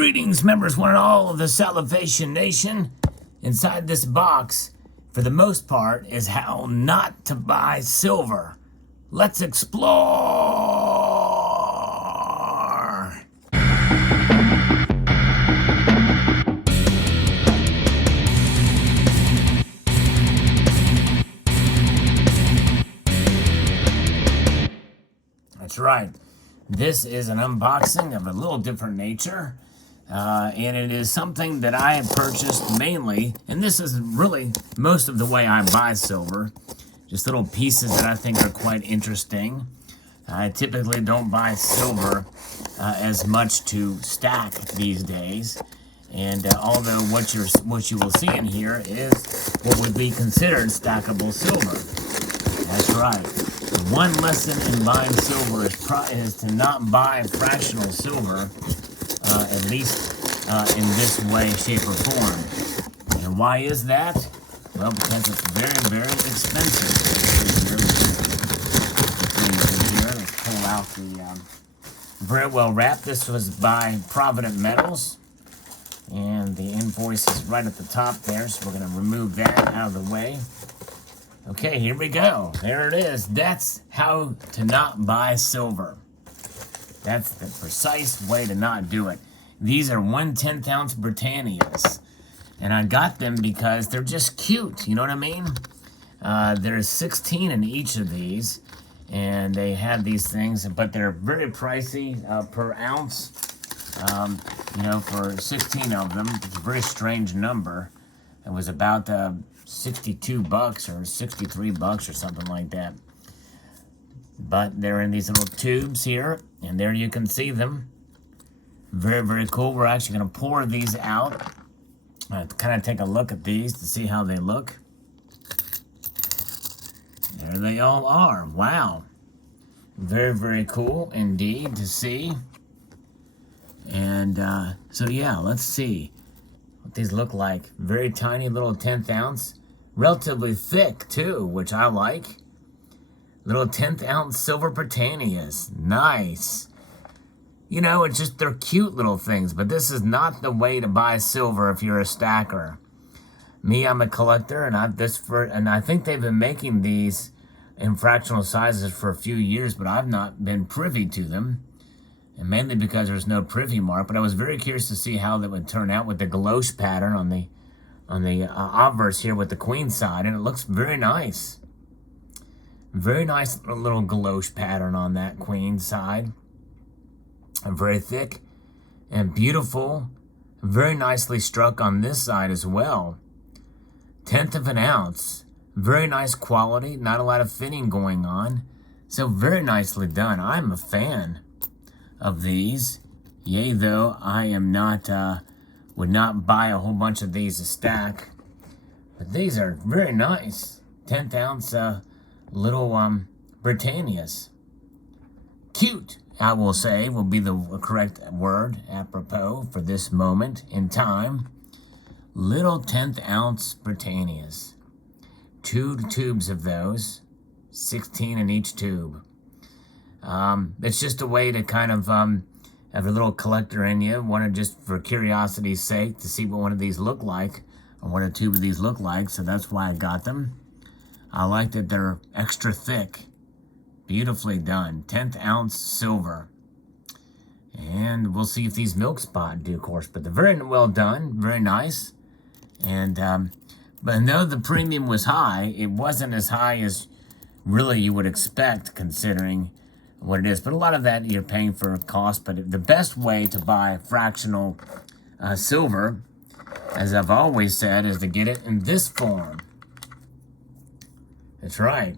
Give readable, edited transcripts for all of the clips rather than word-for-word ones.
Greetings, members, one and all of the Salivation Nation. Inside this box, for the most part, is how not to buy silver. Let's explore. That's right. This is an unboxing of a little different nature. And it is something that I have purchased mainly, and this is really most of the way I buy silver. Just little pieces that I think are quite interesting. I typically don't buy silver as much to stack these days. And although what you will see in here is what would be considered stackable silver. That's right. One lesson in buying silver is to not buy fractional silver, at least in this way, shape, or form. And why is that? Well, because it's very, very expensive. Let's pull out the very well wrapped. This was by Provident Metals. And the invoice is right at the top there, so we're going to remove that out of the way. Okay, here we go. There it is. That's how to not buy silver. That's the precise way to not do it. These are 1/10 ounce Britannias. And I got them because they're just cute. You know what I mean? There's 16 in each of these. And they have these things, but they're very pricey per ounce. You know, for 16 of them. It's a very strange number. It was about 62 bucks or 63 bucks or something like that. But they're in these little tubes here, and there you can see them. Very, very cool. We're actually going to pour these out. Kind of take a look at these to see how they look. There they all are. Wow. Very, very cool indeed to see. And so yeah, let's see what these look like. Very tiny little 10th ounce. Relatively thick too, which I like. Little 10th ounce silver Britannias. Nice. You know, it's just, they're cute little things, but this is not the way to buy silver if you're a stacker. Me, I'm a collector, and I think they've been making these in fractional sizes for a few years, but I've not been privy to them. And mainly because there's no privy mark, but I was very curious to see how that would turn out with the galoche pattern on the obverse here with the queen side, and it looks very nice. Very nice little galoche pattern on that queen side. And very thick and beautiful. Very nicely struck on this side as well. 1/10 of an ounce. Very nice quality. Not a lot of thinning going on. So very nicely done. I'm a fan of these. Yea, though, I am not, would not buy a whole bunch of these to stack. But these are very nice. 10th ounce little Britannias. Cute, I will say, will be the correct word apropos for this moment in time. Little 10th ounce Britannias. 2 tubes of those. 16 in each tube. It's just a way to kind of have a little collector in you. Want to just for curiosity's sake to see what one of these look like. Or what a tube of these look like. So that's why I got them. I like that they're extra thick. Beautifully done. 10th ounce silver. And we'll see if these milk spot in due course. But they're very well done. Very nice. And but though the premium was high, it wasn't as high as really you would expect considering what it is. But a lot of that you're paying for cost. But the best way to buy fractional silver, as I've always said, is to get it in this form. That's right.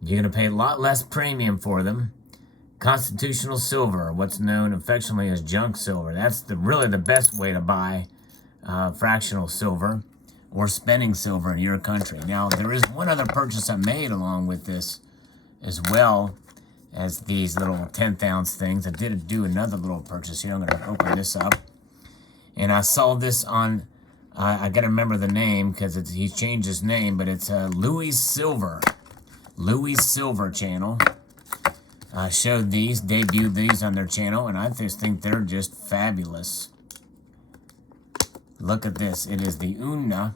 You're going to pay a lot less premium for them. Constitutional silver, what's known affectionately as junk silver. That's really the best way to buy fractional silver or spending silver in your country. Now, there is one other purchase I made along with this as well as these little 10th ounce things. I did do another little purchase here. I'm going to open this up. And I saw this on, I got to remember the name because he changed his name, but it's Louis Silver. Louis Silver channel. showed these, debuted these on their channel, and I just think they're just fabulous. Look at this. It is the Una.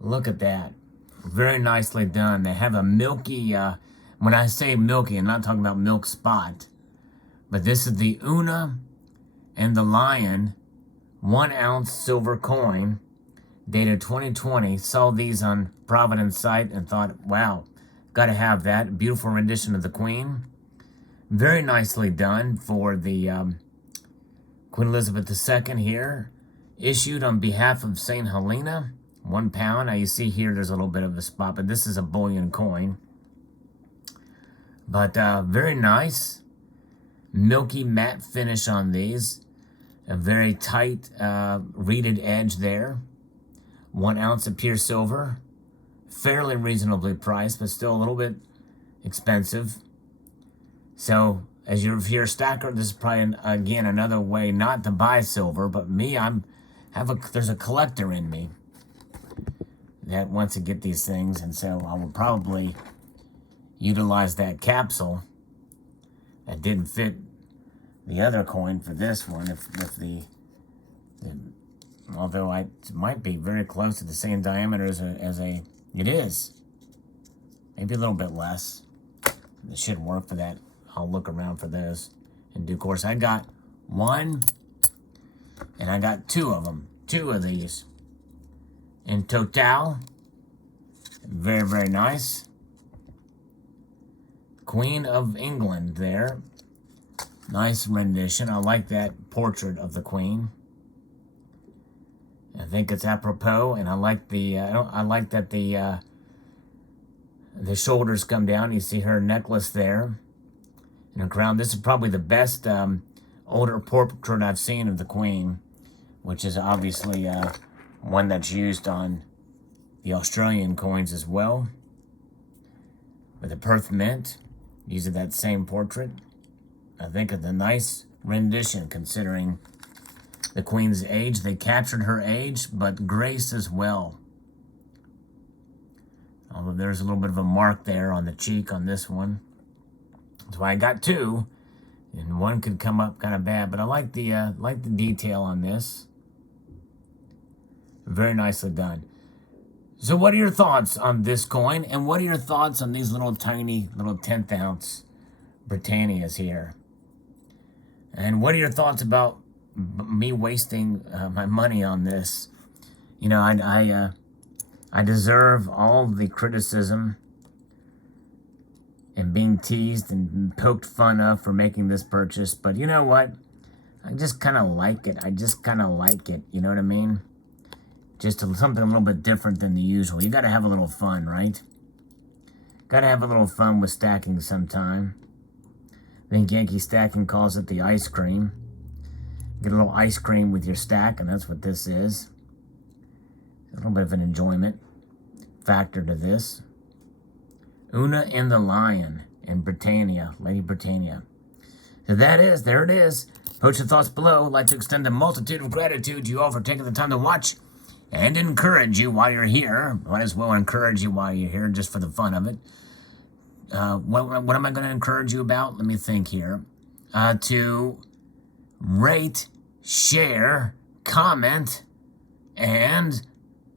Look at that. Very nicely done. They have a milky, when I say milky, I'm not talking about milk spot, but this is the Una and the Lion 1 ounce silver coin, dated 2020. Saw these on Providence site and thought, wow, got to have that. Beautiful rendition of the Queen. Very nicely done for the Queen Elizabeth II here. Issued on behalf of St. Helena. £1. Now you see here there's a little bit of a spot, but this is a bullion coin. But very nice. Milky matte finish on these. A very tight reeded edge there. 1 ounce of pure silver. Fairly reasonably priced, but still a little bit expensive. So, if you're a stacker, this is probably, again, another way not to buy silver. But me, there's a collector in me that wants to get these things, and so I will probably utilize that capsule that didn't fit the other coin for this one. Although it might be very close to the same diameter it is. Maybe a little bit less. It should work for that. I'll look around for those in due course. I got one, and I got two of them. 2 of these. In total. Very, very nice. Queen of England there. Nice rendition. I like that portrait of the Queen. I think it's apropos, and I like I like that the shoulders come down. You see her necklace there, and her crown. This is probably the best older portrait I've seen of the Queen, which is obviously one that's used on the Australian coins as well. With the Perth Mint, using that same portrait. I think it's a nice rendition considering the Queen's age. They captured her age, but grace as well. Although there's a little bit of a mark there on the cheek on this one. That's why I got 2, and one could come up kind of bad. But I like the detail on this. Very nicely done. So what are your thoughts on this coin? And what are your thoughts on these little tiny, little 10th ounce Britannias here? And what are your thoughts about me wasting my money on this? You know, I deserve all the criticism and being teased and poked fun of for making this purchase. But you know what? I just kind of like it. I just kind of like it. You know what I mean? Just something a little bit different than the usual. You got to have a little fun, right? Got to have a little fun with stacking sometime. I think Yankee Stacking calls it the ice cream. Get a little ice cream with your stack, and that's what this is. A little bit of an enjoyment factor to this. Una and the Lion and Britannia, Lady Britannia. So there it is. Post your thoughts below. I'd like to extend a multitude of gratitude to you all for taking the time to watch and encourage you while you're here. Might as well encourage you while you're here just for the fun of it. What am I going to encourage you about? Let me think here. To rate, share, comment, and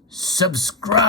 subscribe.